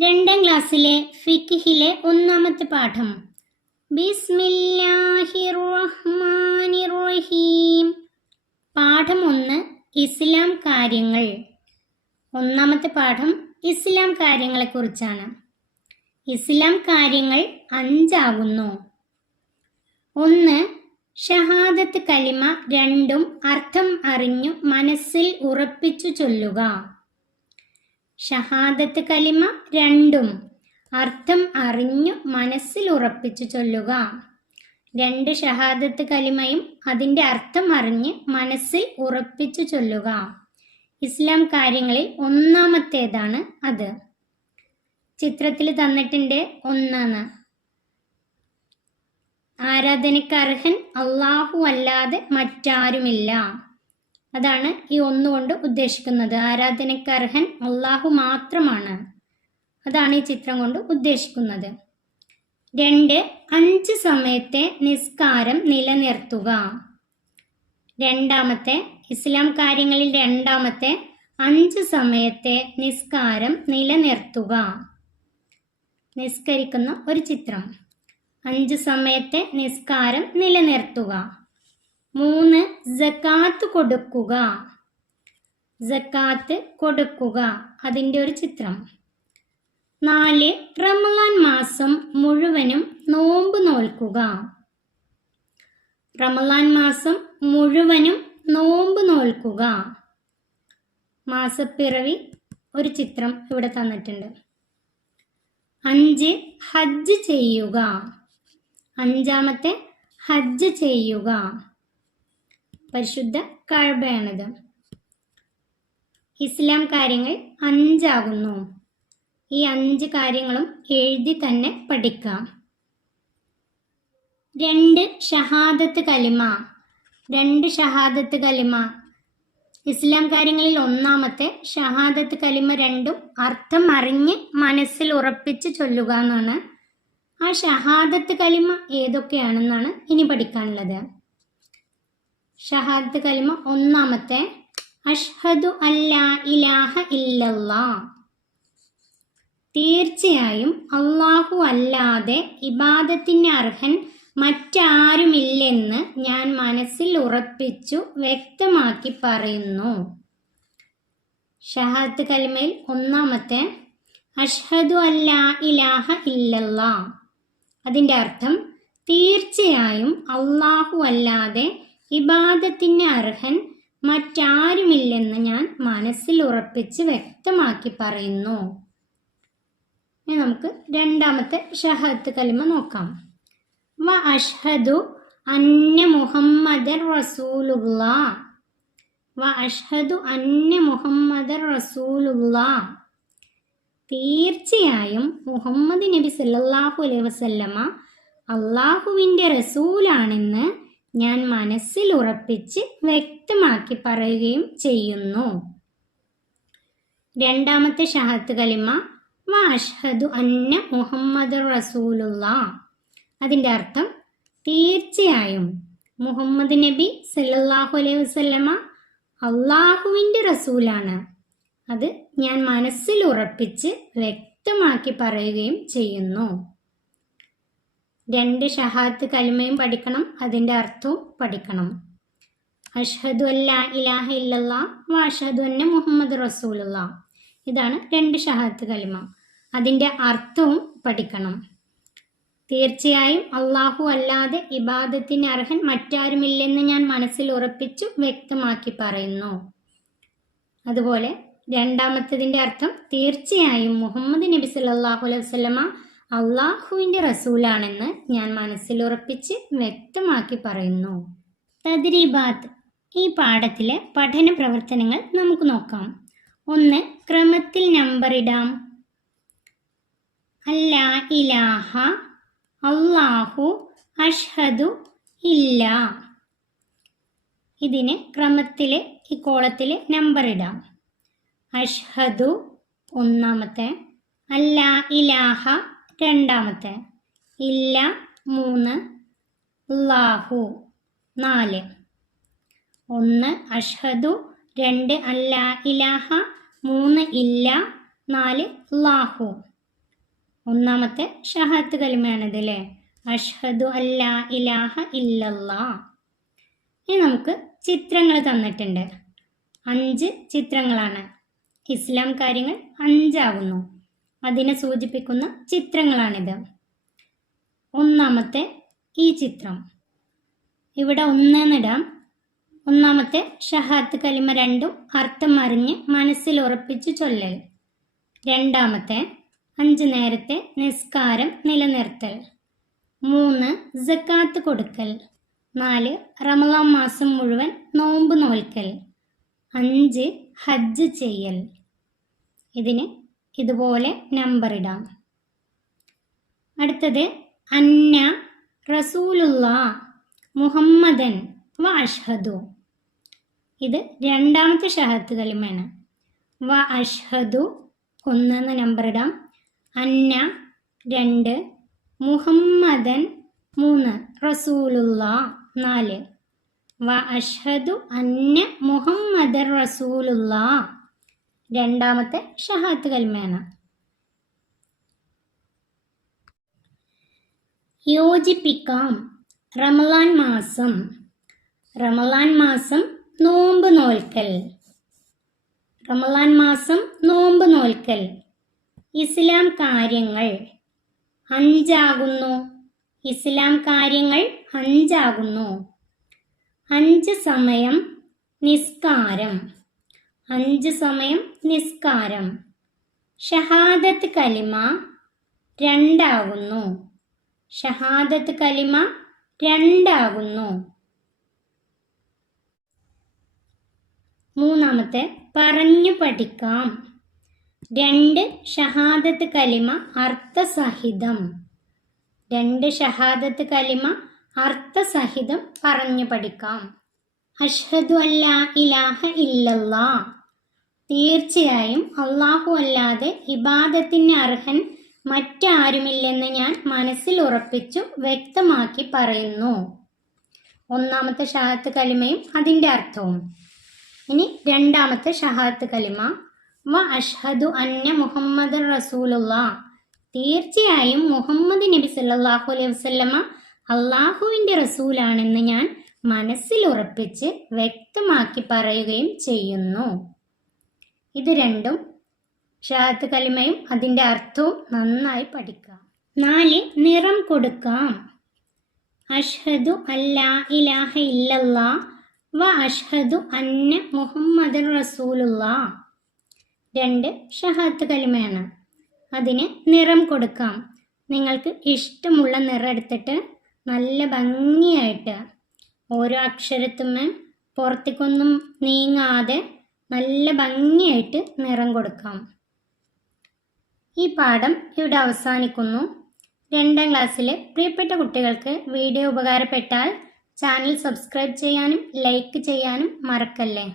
രണ്ടാം ക്ലാസ്സിലെ ഫിഖ്ഹിലെ ഒന്നാമത്തെ പാഠം ബിസ്മില്ലാഹിർ റഹ്മാനിർ റഹീം. പാഠം 1 ഇസ്ലാം കാര്യങ്ങൾ. ഒന്നാമത്തെ പാഠം ഇസ്ലാം കാര്യങ്ങളെക്കുറിച്ചാണ്. ഇസ്ലാം കാര്യങ്ങൾ 5 ആകുന്നു. 1. ഷഹാദത്ത് കലിമ രണ്ടും അർത്ഥം അറിഞ്ഞു മനസ്സിൽ ഉറപ്പിച്ചു ചൊല്ലുക. ഷഹാദത്ത് കലിമ രണ്ടും അർത്ഥം അറിഞ്ഞു മനസ്സിൽ ഉറപ്പിച്ചു ചൊല്ലുക. 2 ഷഹാദത്ത് കലിമയും അതിൻ്റെ അർത്ഥം അറിഞ്ഞ് മനസ്സിൽ ഉറപ്പിച്ചു ചൊല്ലുക. ഇസ്ലാം കാര്യങ്ങളിൽ ഒന്നാമത്തേതാണ് അത്. ചിത്രത്തിൽ തന്നിട്ടുണ്ട് 1. ആരാധനയ്ക്ക് അർഹൻ അല്ലാഹു അല്ലാതെ മറ്റാരുമില്ല. അതാണ് ഈ 1 കൊണ്ട് ഉദ്ദേശിക്കുന്നത്. ആരാധനയ്ക്ക് അർഹൻ അല്ലാഹു മാത്രമാണ്. അതാണ് ഈ ചിത്രം കൊണ്ട് ഉദ്ദേശിക്കുന്നത്. 2. 5 സമയത്തെ നിസ്കാരം നിലനിർത്തുക. രണ്ടാമത്തെ ഇസ്ലാം കാര്യങ്ങളിൽ 2ാമത്തെ 5 സമയത്തെ നിസ്കാരം നിലനിർത്തുക. നിസ്കരിക്കുന്ന ഒരു ചിത്രം. 5 സമയത്തെ നിസ്കാരം നിലനിർത്തുക. 3. സകാത്ത് കൊടുക്കുക. സകാത്ത് കൊടുക്കുക, അതിൻ്റെ ഒരു ചിത്രം. 4. റമളാൻ മാസം മുഴുവനും നോമ്പ് നോൽക്കുക. റമളാൻ മാസം മുഴുവനും നോമ്പ് നോൽക്കുക. മാസപ്പിറവി ഒരു ചിത്രം ഇവിടെ തന്നിട്ടുണ്ട്. 5. ഹജ്ജ് ചെയ്യുക. 5ാമത്തെ ഹജ്ജ് ചെയ്യുക. പരിശുദ്ധ കഅബയാണിത്. ഇസ്ലാം കാര്യങ്ങൾ 5 ആകുന്നു. ഈ 5 കാര്യങ്ങളും എഴുതി തന്നെ പഠിക്കാം. 2 ഷഹാദത്ത് കലിമ. 2 ഷഹാദത്ത് കലിമ. ഇസ്ലാം കാര്യങ്ങളിൽ ഒന്നാമത്തെ ഷഹാദത്ത് കലിമ രണ്ടും അർത്ഥം അറിഞ്ഞ് മനസ്സിൽ ഉറപ്പിച്ച് ചൊല്ലുക എന്നാണ്. ആ ഷഹാദത്ത് കലിമ ഏതൊക്കെയാണെന്നാണ് ഇനി പഠിക്കാനുള്ളത്. ഷഹാദത്ത് കലിമ ഒന്നാമത്തെ അഷ്ഹദു അല്ലാ ഇലാഹ ഇല്ലല്ലാഹ്. തീർച്ചയായും അല്ലാഹു അല്ലാതെ ഇബാദത്തിന് അർഹൻ മറ്റാരുമില്ലെന്ന് ഞാൻ മനസ്സിൽ ഉറപ്പിച്ചു വ്യക്തമാക്കി പറയുന്നു. ഷഹാദത്ത് കലിമയിൽ ഒന്നാമത്തെ അഷ്ഹദു അല്ലാ ഇലാഹ ഇല്ലല്ലാഹ്. അതിൻ്റെ അർത്ഥം തീർച്ചയായും അല്ലാഹു അല്ലാതെ ഇബാദത്തിന് അർഹൻ മറ്റാരുമില്ലെന്ന് ഞാൻ മനസ്സിൽ ഉറപ്പിച്ച് വ്യക്തമാക്കി പറയുന്നു. ഇനി നമുക്ക് രണ്ടാമത്തെ ഷഹാദത്ത് കലിമ നോക്കാം. വ അഷ്ഹദു അന്ന മുഹമ്മദർ റസൂലുള്ളാഹ്. വ അഷ്ഹദു അന്ന മുഹമ്മദർ റസൂലുള്ളാഹ്. തീർച്ചയായും മുഹമ്മദ് നബി സല്ലല്ലാഹു അലൈഹി വസല്ലമ അള്ളാഹുവിൻ്റെ റസൂലാണെന്ന് ഞാൻ മനസ്സിൽ ഉറപ്പിച്ച് വ്യക്തമാക്കി പറയുകയും ചെയ്യുന്നു. രണ്ടാമത്തെ ഷഹാദത്ത് കലിമ വ അഷ്ഹദു അന്ന മുഹമ്മദ് റസൂലുള്ളാഹ്. അതിൻ്റെ അർത്ഥം തീർച്ചയായും മുഹമ്മദ് നബി സല്ലല്ലാഹു അലൈഹി വസല്ലമ അള്ളാഹുവിൻ്റെ റസൂലാണ്. അത് ഞാൻ മനസ്സിൽ ഉറപ്പിച്ച് വ്യക്തമാക്കി പറയുകയും ചെയ്യുന്നു. 2 ഷഹാദത്ത് കലിമയും പഠിക്കണം, അതിൻ്റെ അർത്ഥവും പഠിക്കണം. അഷ്ഹദു അല്ലാ ഇലാഹ ഇല്ലല്ലാഹ് വ അഷ്ഹദു അന്ന മുഹമ്മദ് റസൂലുള്ളാഹ്. ഇതാണ് 2 ഷഹാദത്ത് കലിമ. അതിൻ്റെ അർത്ഥവും പഠിക്കണം. തീർച്ചയായും അല്ലാഹു അല്ലാതെ ഇബാദത്തിന് അർഹൻ മറ്റാരുമില്ലെന്ന് ഞാൻ മനസ്സിൽ ഉറപ്പിച്ചു വ്യക്തമാക്കി പറയുന്നു. അതുപോലെ രണ്ടാമത്തതിൻ്റെ അർത്ഥം തീർച്ചയായും മുഹമ്മദ് നബി സല്ലല്ലാഹു അലൈഹി വസല്ലമ അള്ളാഹുവിൻ്റെ റസൂലാണെന്ന് ഞാൻ മനസ്സിൽ ഉറപ്പിച്ച് വ്യക്തമാക്കി പറയുന്നു. തദ്രീബാത്ത്. ഈ പാഠത്തിലെ പഠന പ്രവർത്തനങ്ങൾ നമുക്ക് നോക്കാം. 1. ക്രമത്തിൽ നമ്പർ ഇടാം. അല്ലാ ഇലാഹ, അല്ലാഹു, അഷ്ഹദു, ഇല്ല. ഇതിന് ക്രമത്തിൽ ഈ കോളത്തിൽ നമ്പർ ഇടാം. അഷ്ഹദു ഒന്നാമത്തെ, അല്ലാ ഇലാഹ രണ്ടാമത്തെ, ഇല്ല 3, അല്ലാഹു 4. 1 അഷ്ഹദു, 2 അല്ലാ ഇലാഹ, 3 ഇല്ല, 4 അല്ലാഹു. ഒന്നാമത്തെ ഷഹാദത്ത് കലിമയാണിത് അല്ലേ? അഷ്ഹദു അല്ലാ ഇലാഹ ഇല്ലല്ലാ. ഇനി നമുക്ക് ചിത്രങ്ങൾ തന്നിട്ടുണ്ട്. 5 ചിത്രങ്ങളാണ്. ഇസ്ലാം കാര്യങ്ങൾ 5 ആകുന്നു. അതിനെ സൂചിപ്പിക്കുന്ന ചിത്രങ്ങളാണിത്. ഒന്നാമത്തെ ഈ ചിത്രം ഇവിടെ 1 എന്നിടാം. ഒന്നാമത്തെ ഷഹാദത്ത് കലിമ 2 അർത്ഥം അറിഞ്ഞ് മനസ്സിൽ ഉറപ്പിച്ച് ചൊല്ലൽ. രണ്ടാമത്തെ 5 നേരത്തെ നിസ്കാരം നിലനിർത്തൽ. 3 സക്കാത്ത് കൊടുക്കൽ. 4 റമളാൻ മാസം മുഴുവൻ നോമ്പ് നോൽക്കൽ. 5 ഹജ്ജ് ചെയ്യൽ. ഇതിന് ഇതുപോലെ നമ്പർ ഇടാം. അടുത്തത് അന്ന റസൂലുള്ളാ മുഹമ്മദൻ വ അഷ്ഹദു. ഇത് രണ്ടാമത്തെ ഷഹാദത്ത് കലിമയാണ്. വ അഷ്ഹദു 1 എന്ന നമ്പർ ഇടാം. അന്ന 2, മുഹമ്മദൻ 3, റസൂലുള്ളാ 4. വ അഷ്ഹദു അന്ന മുഹമ്മദൻ റസൂലുള്ളാ രണ്ടാമത്തെ ഷഹാദത്ത് കലിമയാണ്. യോജിപ്പിക്കാം. റമളാൻ മാസം. റമളാൻ മാസം നോമ്പ് നോൽക്കൽ. റമളാൻ മാസം നോമ്പ് നോൽക്കൽ. ഇസ്ലാം കാര്യങ്ങൾ 5 ആകുന്നു. ഇസ്ലാം കാര്യങ്ങൾ 5 ആകുന്നു. 5 സമയം നിസ്കാരം. 5 സമയം നിസ്കാരം. ഷഹാദത്ത് കലിമ 2 ആകുന്നു. ഷഹാദത്ത് കലിമ 2 ആകുന്നു. മൂന്നാമത്തെ പറഞ്ഞു പഠിക്കാം. 2 ഷഹാദത്ത് കലിമ അർത്ഥസഹിതം. 2 ഷഹാദത്ത് കലിമ അർത്ഥസഹിതം പറഞ്ഞു പഠിക്കാം. അഷ്ഹദു അല്ലാ ഇലാഹ ഇല്ലല്ലാ. തീർച്ചയായും അല്ലാഹു അല്ലാതെ ഇബാദത്തിന് അർഹൻ മറ്റാരുമില്ലെന്ന് ഞാൻ മനസ്സിൽ ഉറപ്പിച്ചു വ്യക്തമാക്കി പറയുന്നു. ഒന്നാമത്തെ ഷഹാദത്ത് കലിമയും അതിൻ്റെ അർത്ഥവും. ഇനി രണ്ടാമത്തെ ഷഹാദത്ത് കലിമ വ അഷ്ഹദു അന്ന മുഹമ്മദൻ റസൂലുള്ളാ. തീർച്ചയായും മുഹമ്മദ് നബി സല്ലല്ലാഹു അലൈഹി വസല്ലമ അള്ളാഹുവിൻ്റെ റസൂലാണെന്ന് ഞാൻ മനസ്സിൽ ഉറപ്പിച്ച് വ്യക്തമാക്കി പറയുകയും ചെയ്യുന്നു. ഇത് രണ്ടും ഷഹാദത്ത് കലിമയും അതിൻ്റെ അർത്ഥവും നന്നായി പഠിക്കാം. 4 നിറം കൊടുക്കാം. അഷ്ഹദു അല്ലാ ഇലാഹ ഇല്ലല്ലാ വ അഷ്ഹദു അന്ന മുഹമ്മദൻ റസൂലുള്ളാ 2 ഷഹാദത്ത് കലിമയാണ്. അതിന് നിറം കൊടുക്കാം. നിങ്ങൾക്ക് ഇഷ്ടമുള്ള നിറം എടുത്തിട്ട് നല്ല ഭംഗിയായിട്ട് ഓരോ അക്ഷരത്തുമ്മേ പുറത്തേക്കൊന്നും നീങ്ങാതെ നല്ല ഭംഗിയായിട്ട് നിറം കൊടുക്കാം. ഈ പാഠം ഇവിടെ അവസാനിക്കുന്നു. 2ാം ക്ലാസ്സിലെ പ്രിയപ്പെട്ട കുട്ടികൾക്ക് വീഡിയോ ഉപകാരപ്പെട്ടാൽ ചാനൽ സബ്സ്ക്രൈബ് ചെയ്യാനും ലൈക്ക് ചെയ്യാനും മറക്കല്ലേ.